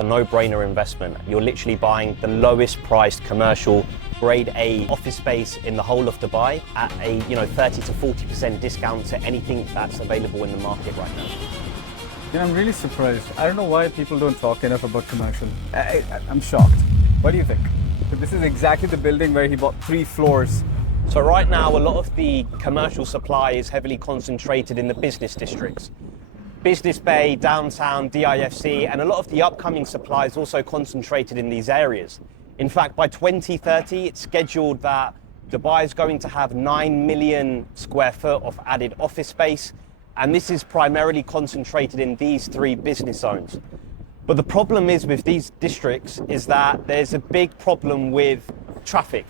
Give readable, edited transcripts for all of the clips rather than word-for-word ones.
it's a no-brainer investment. You're literally buying the lowest priced commercial grade A office space in the whole of Dubai at a 30 to 40% discount to anything that's available in the market right now. I'm really surprised. I don't know why people don't talk enough about commercial. I'm shocked. What do you think? This is exactly the building where he bought 3 floors. So right now, a lot of the commercial supply is heavily concentrated in the business districts. Business Bay, Downtown, DIFC, and a lot of the upcoming supply is also concentrated in these areas. In fact, by 2030, it's scheduled that Dubai is going to have 9 million square foot of added office space, and this is primarily concentrated in these 3 business zones. But the problem is with these districts is that there's a big problem with traffic.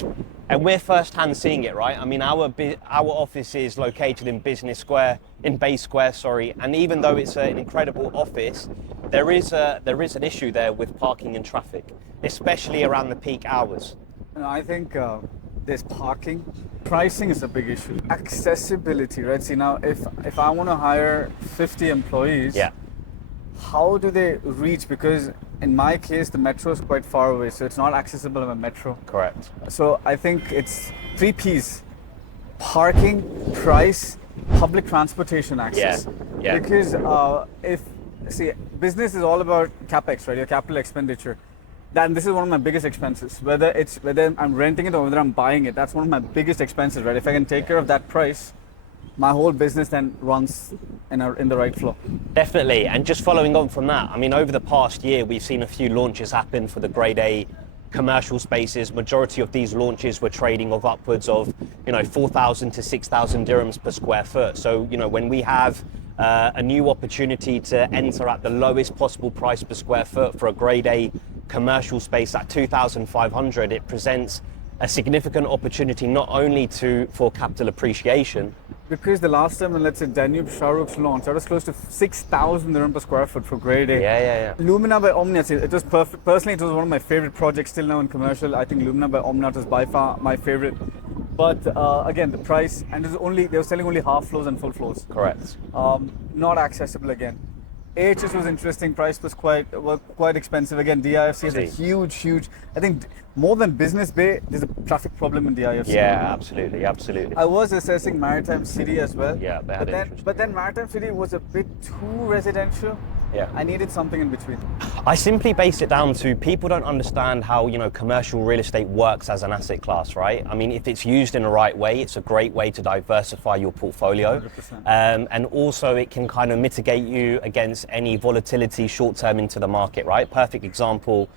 And we're first-hand seeing it, right? I mean, our office is located in Bay Square, and even though it's an incredible office, there is an issue there with parking and traffic, especially around the peak hours. I think there's parking. Pricing is a big issue. Accessibility, right? See, now if I want to hire 50 employees, yeah, how do they reach? Because in my case, the metro is quite far away, so it's not accessible in a metro. Correct. So I think it's 3 Ps: parking, price, public transportation access. Yeah. Because business is all about capex, right? Your capital expenditure. This is one of my biggest expenses. Whether I'm renting it or whether I'm buying it, that's one of my biggest expenses, right? If I can take care of that price, my whole business then runs in the right flow. Definitely, and just following on from that, I mean, over the past year, we've seen a few launches happen for the grade A commercial spaces. Majority of these launches were trading of upwards of, 4,000 to 6,000 dirhams per square foot. So, when we have a new opportunity to enter at the lowest possible price per square foot for a grade A commercial space at 2,500, it presents a significant opportunity not only for capital appreciation. Because the last time when, let's say, Danube Shahuk's launch, that was close to 6,000 dirham per square foot for grade A. Yeah. Lumina by Omnat, it was perfect. Personally, it was one of my favorite projects still now in commercial. I think Lumina by Omnat is by far my favorite. But again, the price, and they were selling only half floors and full floors. Correct. Not accessible again. AHS was interesting, price was quite expensive. Again, DIFC is a huge, I think more than Business Bay, there's a traffic problem in DIFC. Yeah, absolutely. I was assessing Maritime City as well. Yeah, but then Maritime City was a bit too residential. Yeah. I needed something in between. I simply base it down to people don't understand how, commercial real estate works as an asset class, right? I mean, if it's used in the right way, it's a great way to diversify your portfolio. 100%. And also it can kind of mitigate you against any volatility short-term into the market, right? Perfect example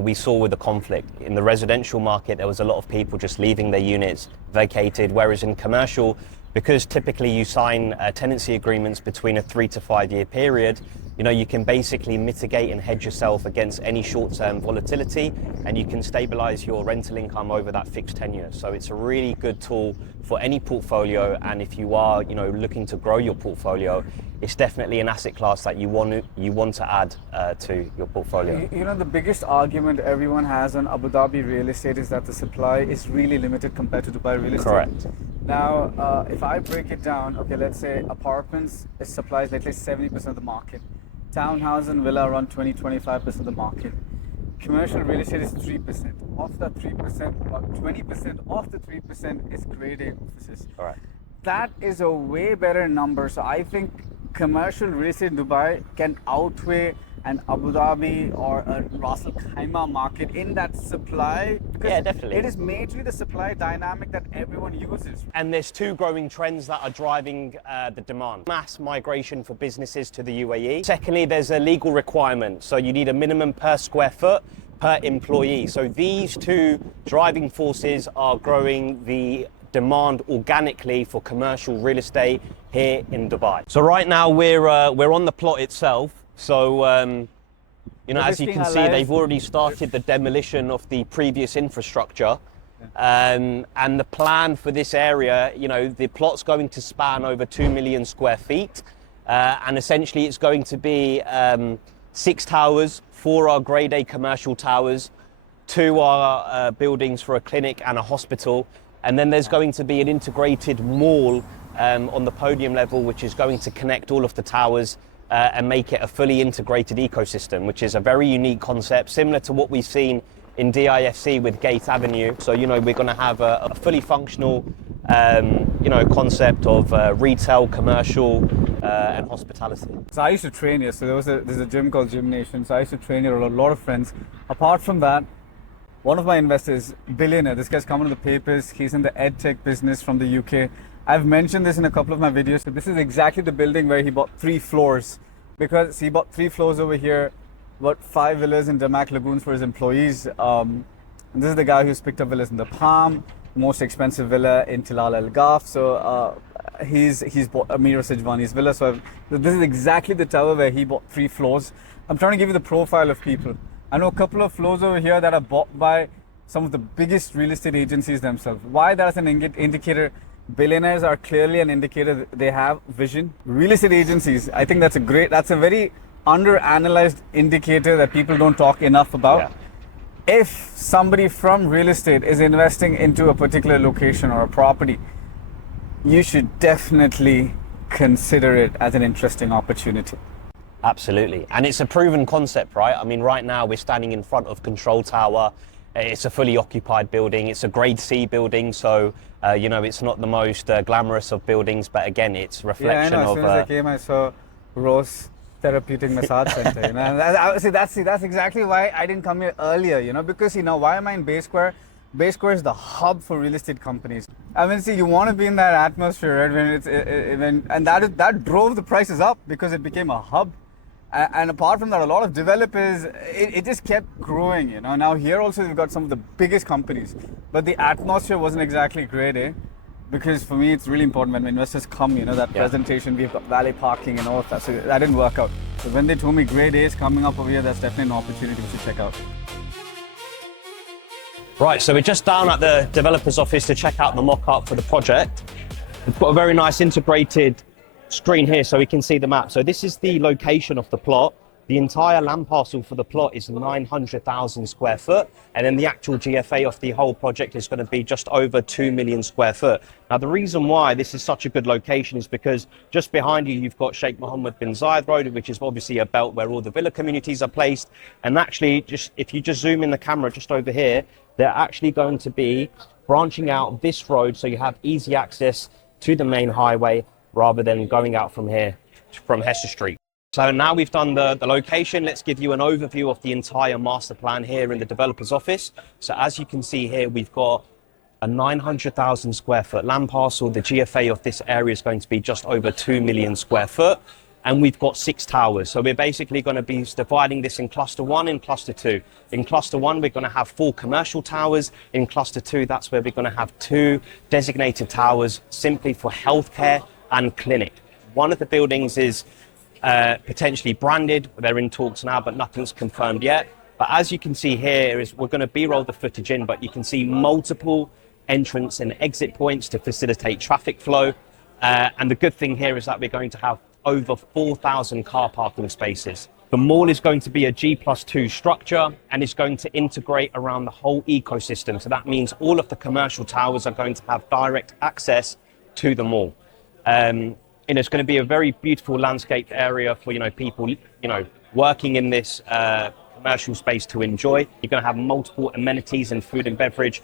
we saw with the conflict. In the residential market, there was a lot of people just leaving their units, vacated, whereas in commercial, because typically you sign tenancy agreements between a 3 to 5 year period, you can basically mitigate and hedge yourself against any short-term volatility, and you can stabilize your rental income over that fixed tenure. So it's a really good tool for any portfolio, and if you are, looking to grow your portfolio, it's definitely an asset class that you want to add to your portfolio. The biggest argument everyone has on Abu Dhabi real estate is that the supply is really limited compared to Dubai real estate. Correct. Now, if I break it down, okay, let's say apartments, it supplies let's say 70% of the market. Townhouse and villa around 20-25% of the market. Commercial real estate is 3%. Of that 3%, about 20% of the 3% is grade A offices. Correct. That is a way better number. So I think commercial real estate in Dubai can outweigh an Abu Dhabi or a Ras Al Khaimah market in that supply. Yeah, definitely. It is majorly the supply dynamic that everyone uses. And there's 2 growing trends that are driving the demand. Mass migration for businesses to the UAE. Secondly, there's a legal requirement. So you need a minimum per square foot per employee. So these 2 driving forces are growing the demand organically for commercial real estate here in Dubai. So right now we're on the plot itself. So, as you can see, they've already started the demolition of the previous infrastructure. And the plan for this area, the plot's going to span over 2 million square feet. And essentially it's going to be 6 towers, 4 are grade A commercial towers, 2 are buildings for a clinic and a hospital. And then there's going to be an integrated mall on the podium level, which is going to connect all of the towers and make it a fully integrated ecosystem, which is a very unique concept, similar to what we've seen in DIFC with Gate Avenue. So, you know, we're going to have a fully functional, you know, concept of retail, commercial, and hospitality. So I used to train here. So there's a gym called Gym Nation. So I used to train here, a lot of friends. Apart from that, one of my investors, Billionaire, this guy's come into the papers. He's in the edtech business from the UK. I've mentioned this in a couple of my videos. So this is exactly the building where he bought 3 floors, because he bought 3 floors over here, bought 5 villas in Damac Lagoons for his employees. And this is the guy who's picked up villas in the Palm, the most expensive villa in Tilal Al Gaf. So he's bought Amir Sejwani's villa. So this is exactly the tower where he bought 3 floors. I'm trying to give you the profile of people. I know a couple of floors over here that are bought by some of the biggest real estate agencies themselves. Why that's an indicator? Billionaires are clearly an indicator that they have vision. Real estate agencies, I think that's a very under-analyzed indicator that people don't talk enough about. Yeah. If somebody from real estate is investing into a particular location or a property, you should definitely consider it as an interesting opportunity. Absolutely. And it's a proven concept, right? I mean, right now we're standing in front of Control Tower. It's a fully occupied building. It's a grade C building. So, you know, it's not the most glamorous of buildings, but again, it's reflection of... Yeah, I know. As soon as I came, I saw Rose Therapeutic Massage Center, you know, and that's exactly why I didn't come here earlier, you know, because, you know, why am I in Bay Square? Bay Square is the hub for real estate companies. I mean, see, you want to be in that atmosphere, right? And that drove the prices up because it became a hub. And apart from that, a lot of developers, it just kept growing, you know. Now here also we've got some of the biggest companies, but the atmosphere wasn't exactly great, because for me it's really important when investors come, you know, that presentation, we've got valet parking and all of that, so that didn't work out. So when they told me grade A is coming up over here, that's definitely an opportunity to check out. Right, so we're just down at the developer's office to check out the mock-up for the project. We've got a very nice integrated screen here so we can see the map. So this is the location of the plot. The entire land parcel for the plot is 900,000 square foot, and then the actual GFA of the whole project is going to be just over 2 million square foot. Now, the reason why this is such a good location is because just behind you, you've got Sheikh Mohammed bin Zayed Road, which is obviously a belt where all the villa communities are placed. And actually, if you just zoom in the camera just over here, they're actually going to be branching out this road so you have easy access to the main highway rather than going out from here, from Hester Street. So now we've done the location, let's give you an overview of the entire master plan here in the developer's office. So as you can see here, we've got a 900,000 square foot land parcel. The GFA of this area is going to be just over 2 million square foot. And we've got 6 towers. So we're basically going to be dividing this in cluster 1 and cluster 2. In cluster 1, we're going to have 4 commercial towers. In cluster 2, that's where we're going to have 2 designated towers simply for healthcare and clinic. One of the buildings is potentially branded. They're in talks now, but nothing's confirmed yet. But as you can see here, we're going to B-roll the footage in, but you can see multiple entrance and exit points to facilitate traffic flow. And the good thing here is that we're going to have over 4,000 car parking spaces. The mall is going to be a G+2 structure and it's going to integrate around the whole ecosystem. So that means all of the commercial towers are going to have direct access to the mall. And it's going to be a very beautiful landscape area for, you know, people, you know, working in this commercial space to enjoy. You're going to have multiple amenities and food and beverage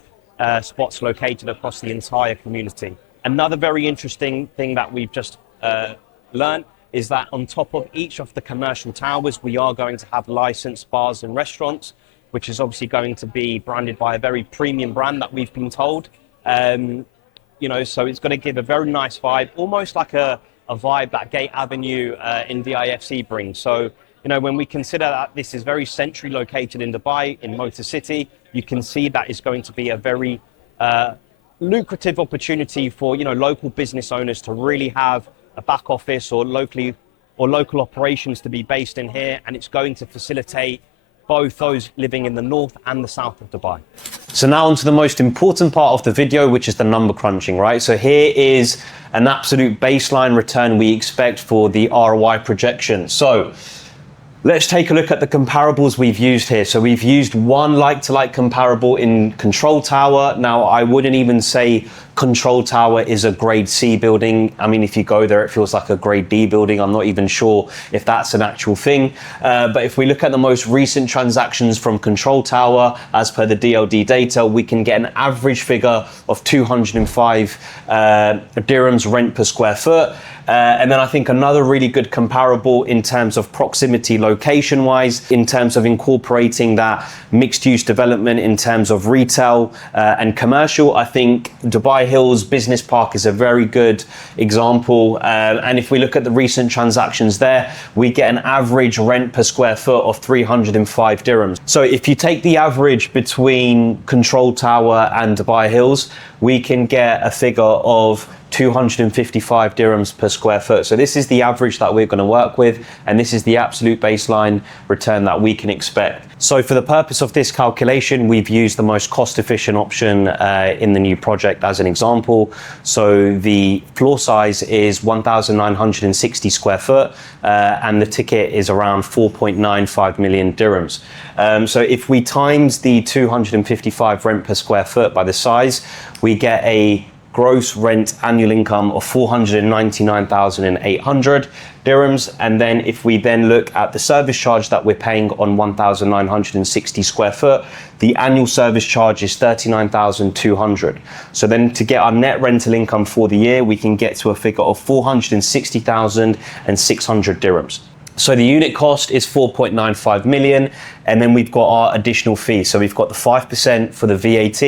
spots located across the entire community. Another very interesting thing that we've just learned is that on top of each of the commercial towers, we are going to have licensed bars and restaurants, which is obviously going to be branded by a very premium brand that we've been told. You know, so it's going to give a very nice vibe, almost like a vibe that Gate Avenue in DIFC brings. So, you know, when we consider that this is very centrally located in Dubai, in Motor City, you can see that it's going to be a very lucrative opportunity for, you know, local business owners to really have a back office or local operations to be based in here, and it's going to facilitate both those living in the north and the south of Dubai. So now onto the most important part of the video, which is the number crunching, right? So here is an absolute baseline return we expect for the ROI projection. So Let's take a look at the comparables we've used here. So we've used one like-to-like comparable in Control Tower. Now, I wouldn't even say Control Tower is a grade C building. I mean, if you go there, it feels like a grade D building. I'm not even sure if that's an actual thing. But if we look at the most recent transactions from Control Tower, as per the DLD data, we can get an average figure of 205 dirhams rent per square foot. And then I think another really good comparable in terms of proximity location-wise, in terms of incorporating that mixed-use development in terms of retail and commercial, I think Dubai Hills Business Park is a very good example. And if we look at the recent transactions there, we get an average rent per square foot of 305 dirhams. So if you take the average between Control Tower and Dubai Hills, we can get a figure of 255 dirhams per square foot. So this is the average that we're going to work with, and this is the absolute baseline return that we can expect. So for the purpose of this calculation, we've used the most cost-efficient option in the new project as an example. So the floor size is 1,960 square foot, and the ticket is around 4.95 million dirhams. So if we times the 255 rent per square foot by the size, we get a gross rent annual income of 499,800 dirhams. And then if we then look at the service charge that we're paying on 1,960 square foot, the annual service charge is 39,200. So then to get our net rental income for the year, we can get to a figure of 460,600 dirhams. So the unit cost is 4.95 million, and then we've got our additional fee. So we've got the 5% for the VAT,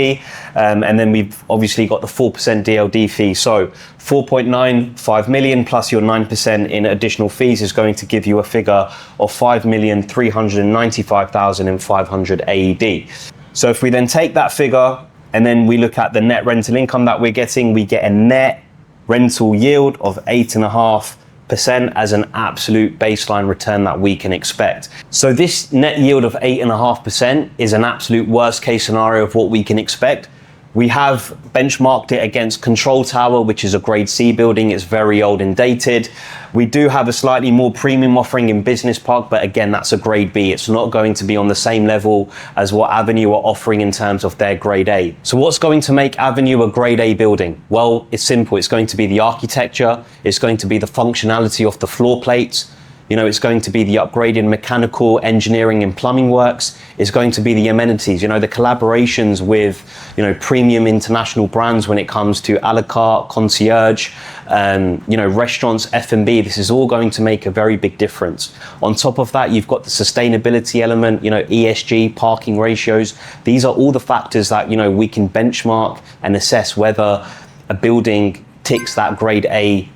and then we've obviously got the 4% DLD fee. So 4.95 million plus your 9% in additional fees is going to give you a figure of 5,395,500 AED. So if we then take that figure and then we look at the net rental income that we're getting, we get a net rental yield of 8.5% as an absolute baseline return that we can expect. So this net yield of 8.5% is an absolute worst case scenario of what we can expect. We have benchmarked it against Control Tower, which is a grade C building. It's very old and dated. We do have a slightly more premium offering in Business Park, but again, that's a grade B. It's not going to be on the same level as what Avenue are offering in terms of their grade A. So what's going to make Avenue a grade A building? Well, it's simple. It's going to be the architecture. It's going to be the functionality of the floor plates. You know, it's going to be the upgraded mechanical engineering and plumbing works. It's going to be the amenities, you know, the collaborations with, you know, premium international brands when it comes to a la carte, concierge, you know, restaurants, F&B. This is all going to make a very big difference. On top of that, you've got the sustainability element, you know, ESG, parking ratios. These are all the factors that, you know, we can benchmark and assess whether a building ticks that grade A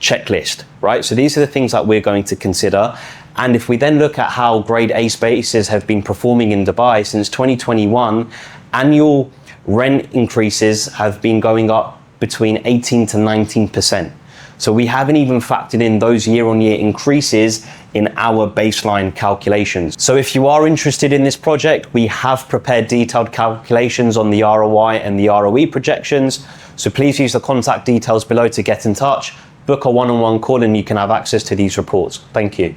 checklist, right? So these are the things that we're going to consider. And if we then look at how grade A spaces have been performing in Dubai since 2021, annual rent increases have been going up between 18 to 19%. So we haven't even factored in those year-on-year increases in our baseline calculations. So if you are interested in this project, we have prepared detailed calculations on the ROI and the ROE projections. So please use the contact details below to get in touch. Book a one-on-one call and you can have access to these reports. Thank you.